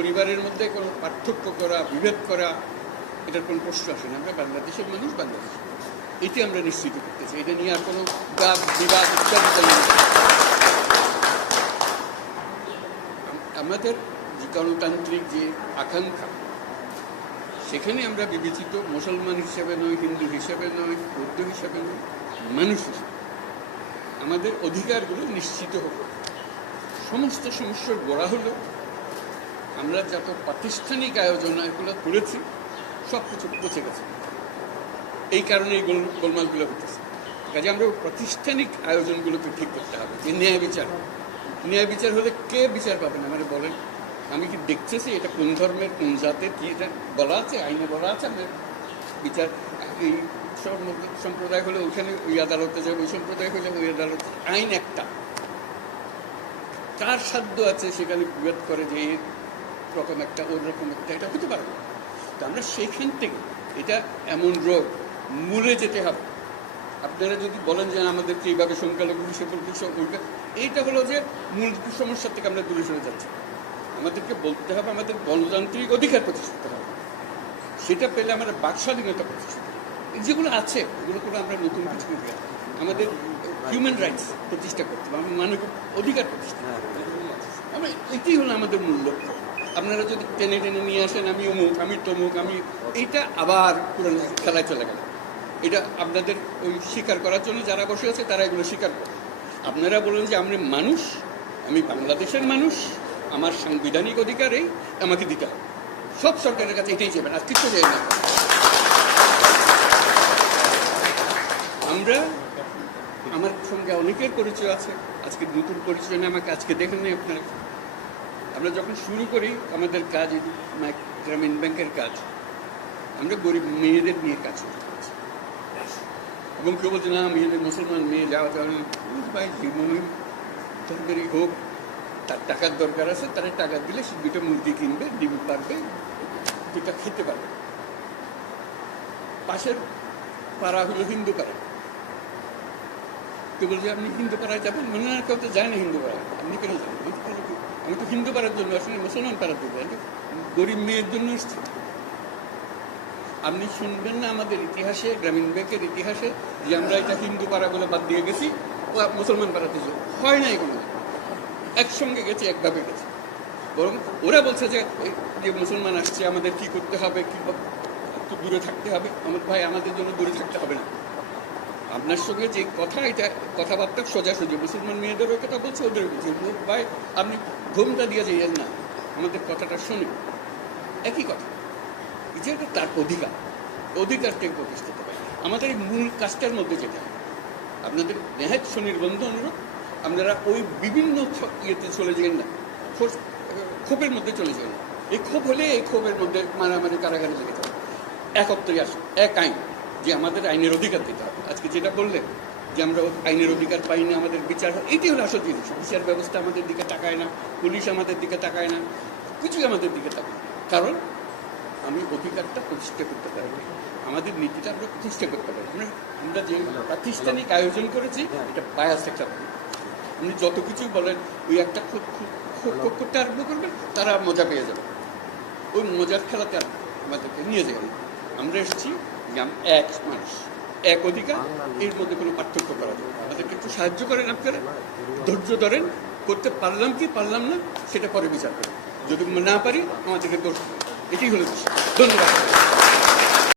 পরিবারের মধ্যে কোনো পার্থক্য করা, বিভেদ করা, এটার কোনো প্রশ্ন আসে না। আমরা বাংলাদেশের মানুষ, বাংলাদেশ, এটি আমরা নিশ্চিত করতেছি। এটা নিয়ে আর কোনো বাদ বিবাদ ইত্যাদি আমাদের যে গণতান্ত্রিক যে আকাঙ্ক্ষা, সেখানে আমরা বিবেচিত মুসলমান হিসেবে নয়, হিন্দু হিসেবে নয়, বৌদ্ধ হিসেবে নয়, মানুষ হিসেবে আমাদের অধিকারগুলো নিশ্চিত হোক। সমস্ত সমস্যার গোড়া হলো আমরা যত প্রাতিষ্ঠানিক আয়োজন এগুলো করেছি সব কিছু পচে গেছে। এই কারণে এই গোলমালগুলো হতেছে। কাজে আমরা প্রাতিষ্ঠানিক আয়োজনগুলোকে ঠিক করতে হবে। যে ন্যায় বিচার হলে কে বিচার পাবেন আমাদের বলেন? আমি কি দেখতেছি এটা কোন ধর্মের, কোন জাতের, কি এটা বলা আছে, আইনে বলা আছে? আমাদের বিচার এই সম্প্রদায় হলে ওইখানে ওই আদালতে যাবে, ওই সম্প্রদায় হলে ওই আদালতে। আইন একটা, কার সাধ্য আছে সেখানে বিভেদ করে যে রকম একটা ওর রকম একটা, এটা হতে পারে না। তো আমরা সেইখান থেকে এটা এমন রোগ, মূলে যেতে হবে। আপনারা যদি বলেন যে আমাদেরকে এইভাবে সংখ্যালঘু হিসেবে এইটা হলো যে মূল সমস্যার থেকে আমরা দূরে সরে যাচ্ছি। আমাদেরকে বলতে হবে আমাদের গণতান্ত্রিক অধিকার প্রতিষ্ঠিত হবে। সেটা পেলে আমাদের বাক স্বাধীনতা প্রতিষ্ঠিত হবে। যেগুলো আছে এগুলো করে আমরা নতুন কিছু করতে হবে। আমাদের হিউম্যান রাইটস প্রতিষ্ঠা করতে হবে, আমাদের মানবিক অধিকার প্রতিষ্ঠা করতে হবে। আমরা এটাই হলো আমাদের মূল লক্ষ্য। আপনারা যদি টেনে টেনে নিয়ে আসেন আমি অমুক, আমি তমুক, আমি এইটা আবার পুরনো খেলায় চলে গেল। এটা আপনাদের ওই স্বীকার করার জন্য যারা বসে আছে তারা এগুলো স্বীকার করে। আপনারা বলেন যে আমি মানুষ, আমি বাংলাদেশের মানুষ, আমার সাংবিধানিক অধিকারেই আমাকে দিতে হবে। সব সরকারের কাছে এটাই চাইবেন, আর কিছু চাই না। আমরা, আমার সঙ্গে অনেকের পরিচয় আছে, আজকে নতুন পরিচয় নিয়ে আমাকে আজকে দেখেন নাই আপনারা। আমরা যখন শুরু করি আমাদের কাজ, গ্রামীণ ব্যাংকের কাজ, আমরা গরিব মেয়েদের নিয়ে কাজ করতে পারছি। এবং কেউ বলছে না মেয়েদের, মুসলমান মেয়ে যাওয়া যাবে না। ভাই জীবনে ধর্মেরই হোক, তার টাকার দরকার আছে, তারা টাকা দিলে সে দুটো মুরগি কিনবে, ডিম পারবে, দুটা খেতে পারবে। পাশের পাড়া হলো হিন্দু পাড়া। কেউ বলছে আপনি হিন্দু পাড়ায় যাবেন? মনে না, কেউ তো যায় না হিন্দু পাড়ায়। আপনি কেন যাবেন? আমি তো হিন্দু পাড়ার জন্য আসলে মুসলমান পাড়াতে যাই, গরিব মেয়ের জন্য এসছি। আপনি শুনবেন না আমাদের ইতিহাসে, গ্রামীণ ব্যাংকের ইতিহাসে, যে আমরা এটা হিন্দু পাড়াগুলো বাদ দিয়ে গেছি মুসলমান পাড়াতে যাই। হয় না, এগুলো একসঙ্গে গেছে, একভাবে গেছে। বরং ওরা বলছে যে মুসলমান আসছে, আমাদের কি করতে হবে, কি একটু দূরে থাকতে হবে। আমার ভাই, আমাদের জন্য দূরে থাকতে হবে না। আপনার সঙ্গে যে কথা, এটা কথাবার্তা সোজাসুজি মুসলমান মেয়েদেরও কথা বলছে, ওদেরও বলছে। ভাই আপনি ঘুমটা দিয়ে যাইয়েন না, আমাদের কথাটা শুনে। একই কথা, যেটা তার অধিকারটাকে প্রতিষ্ঠিত হয়। আমাদের এই মূল কাজটার মধ্যে যেটা আপনাদের নেহাত সুনির্বন্ধ অনুরোধ, আপনারা ওই বিভিন্ন ইয়েতে চলে যাবেন না, ক্ষোভের মধ্যে চলে যাবেন না। এই ক্ষোভ হলে এই ক্ষোভের মধ্যে মারামারি, কারাগারে লেগে যাবে। একত্রে আসুন, এক আইন, যে আমাদের আইনের অধিকার দিতে হবে। আজকে যেটা বললেন যে আমরা আইনের অধিকার পাই না, আমাদের বিচার, এটি হলো আসল জিনিস। বিচার ব্যবস্থা আমাদের দিকে তাকায় না, পুলিশ আমাদের দিকে তাকায় না, কিছুই আমাদের দিকে তাকায়। কারণ আমি অধিকারটা প্রতিষ্ঠা করতে পারি, আমাদের নীতিটা আমরা প্রতিষ্ঠা করতে পারি। আমরা যে প্রাতিষ্ঠানিক আয়োজন করেছি, এটা বায়াস একটা। আপনি যত কিছু বলেন, ওই একটা ক্ষোভ করতে আরম্ভ করবেন, তারা মজা পেয়ে যাবে। ওই মজার খেলাতে আমাদেরকে নিয়ে যাবেন। আমরা এসেছি এক মানুষ, এক অধিকার, এর মধ্যে কোনো পার্থক্য করা যাবে। আমাদেরকে একটু সাহায্য করেন আপনারা, ধৈর্য ধরেন। করতে পারলাম কি পারলাম না সেটা পরে বিচার করেন। যদি না পারি আমাদেরকে দোষ, এটাই হলো। ধন্যবাদ।